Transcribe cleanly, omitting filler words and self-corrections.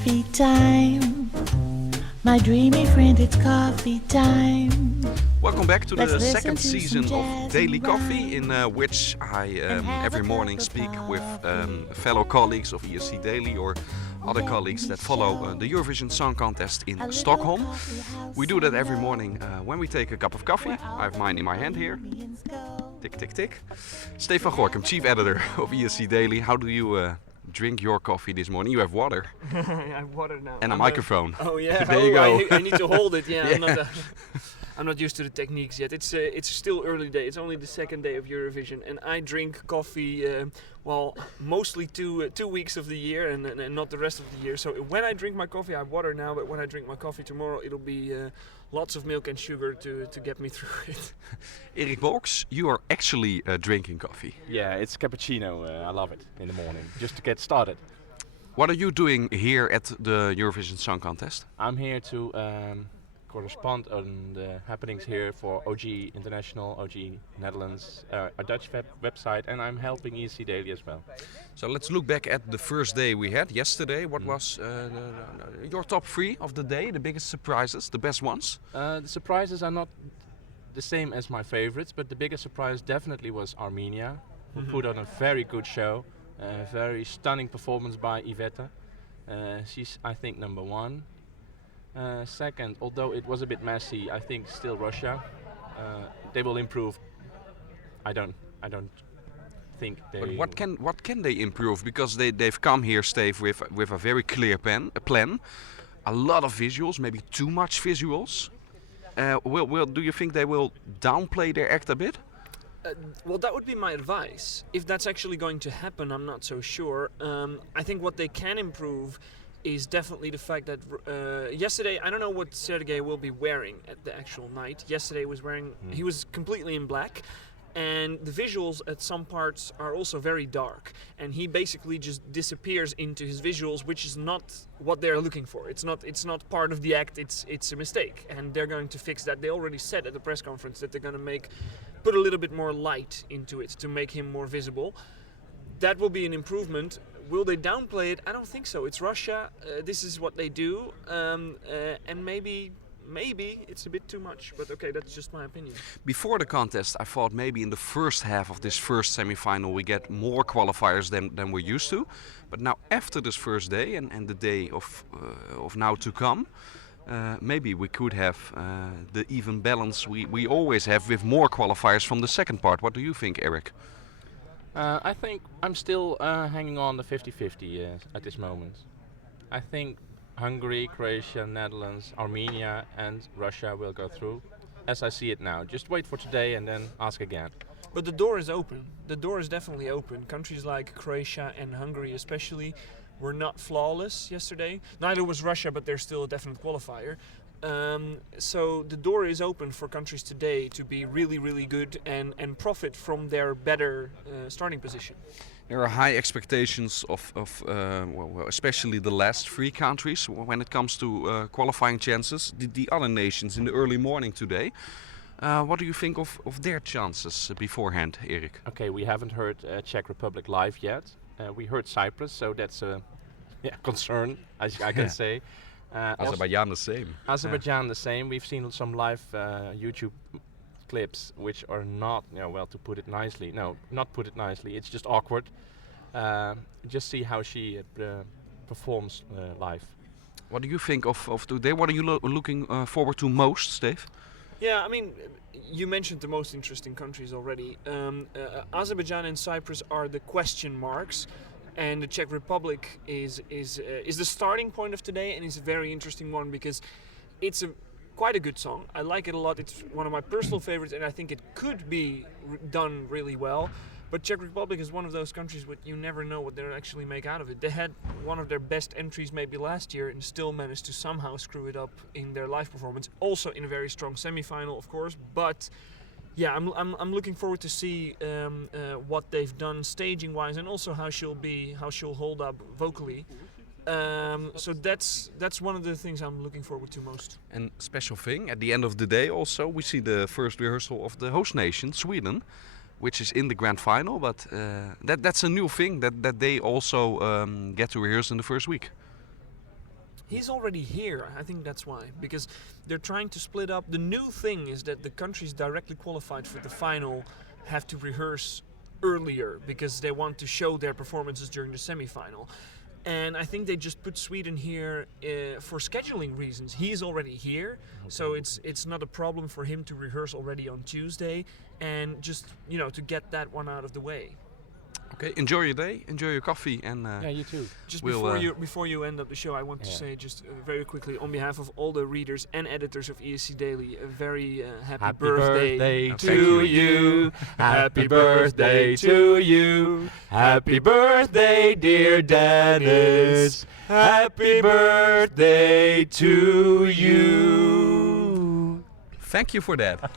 coffee time. My dreamy friend, it's coffee time. Welcome back to Let's the listen second to season some of jazz Daily and Coffee, in rhyme. which I have every a morning cup of speak with coffee. fellow colleagues of ESCDaily or other colleagues that follow the Eurovision Song Contest in A little Stockholm. coffee house We do that in every love, morning when we take a cup of coffee. where all I have mine in my the hand here. Bohemians go. Tick, tick, tick. Steef van Gorkum, chief editor of ESCDaily. How do you drink your coffee this morning? You have water I have water now. and a microphone. Oh yeah. There you go. I need to hold it. Yeah. Yeah. I'm not used to the techniques yet. It's still early day. It's only the second day of Eurovision, and I drink coffee. Mostly two weeks of the year, and not the rest of the year. So when I drink my coffee, I have water now. But when I drink my coffee tomorrow, it'll be lots of milk and sugar to get me through it. Erik, Bolks, you are actually drinking coffee. Yeah, it's cappuccino. I love it in the morning, just to get started. What are you doing here at the Eurovision Song Contest? I'm here to correspond on the happenings here for OGAE International, OGAE Netherlands, a Dutch website, and I'm helping ESCDaily as well. So let's look back at the first day we had yesterday. What was your top three of the day, the biggest surprises, the best ones? The surprises are not the same as my favorites, but the biggest surprise definitely was Armenia, who put on a very good show, a very stunning performance by Iveta. She's, I think, number one. Second, although it was a bit messy, I think still Russia. They will improve. I don't think they. But what can they improve? Because they've come here, Steef, with a very clear plan, a lot of visuals, maybe too much visuals. Do you think they will downplay their act a bit? Well, that would be my advice. If that's actually going to happen, I'm not so sure. I think what they can improve is definitely the fact that yesterday, I don't know what Sergei will be wearing at the actual night. Yesterday he was completely in black, and the visuals at some parts are also very dark, and he basically just disappears into his visuals, which is not what they're looking for. It's not part of the act. It's a mistake, and they're going to fix that. They already said at the press conference that they're going to put a little bit more light into it to make him more visible. That will be an improvement. Will they downplay it? I don't think so. It's Russia. This is what they do, and maybe it's a bit too much. But okay, that's just my opinion. Before the contest, I thought maybe in the first half of this first semi-final we get more qualifiers than we're used to. But now after this first day and the day of now to come, maybe we could have the even balance we always have with more qualifiers from the second part. What do you think, Erik? I think I'm still hanging on the 50-50 at this moment. I think Hungary, Croatia, Netherlands, Armenia and Russia will go through, as I see it now. Just wait for today and then ask again. But the door is open. The door is definitely open. Countries like Croatia and Hungary especially were not flawless yesterday. Neither was Russia, but they're still a definite qualifier. So the door is open for countries today to be really, really good and profit from their better starting position. There are high expectations of especially the last three countries when it comes to qualifying chances. The other nations in the early morning today. What do you think of their chances beforehand, Erik? Okay, we haven't heard Czech Republic live yet. We heard Cyprus, so that's a concern, as I can say. Azerbaijan the same. Azerbaijan the same. We've seen some live YouTube clips which are not, to put it nicely. No, not put it nicely. It's just awkward. Just see how she performs live. What do you think of today? What are you looking forward to most, Steef? Yeah, I mean, you mentioned the most interesting countries already. Azerbaijan and Cyprus are the question marks. And the Czech Republic is the starting point of today, and it's a very interesting one because it's quite a good song. I like it a lot. It's one of my personal favorites, and I think it could be done really well. But Czech Republic is one of those countries where you never know what they'll actually make out of it. They had one of their best entries maybe last year and still managed to somehow screw it up in their live performance. Also in a very strong semi-final, of course, but yeah, I'm looking forward to see what they've done staging wise, and also how she'll hold up vocally. So that's one of the things I'm looking forward to most. And special thing, at the end of the day also we see the first rehearsal of the host nation, Sweden, which is in the grand final, but that's a new thing that they also get to rehearse in the first week. He's already here. I think that's why. Because they're trying to split up. The new thing is that the countries directly qualified for the final have to rehearse earlier because they want to show their performances during the semi-final. And I think they just put Sweden here for scheduling reasons. He's already here, so it's not a problem for him to rehearse already on Tuesday and just, to get that one out of the way. Okay, enjoy your day, enjoy your coffee, and You too. Just we'll, before you end up the show, I want to say just very quickly on behalf of all the readers and editors of ESCDaily, a very happy birthday to you. Happy birthday to you. Happy birthday, dear Dennis. Happy birthday to you. thank you for that.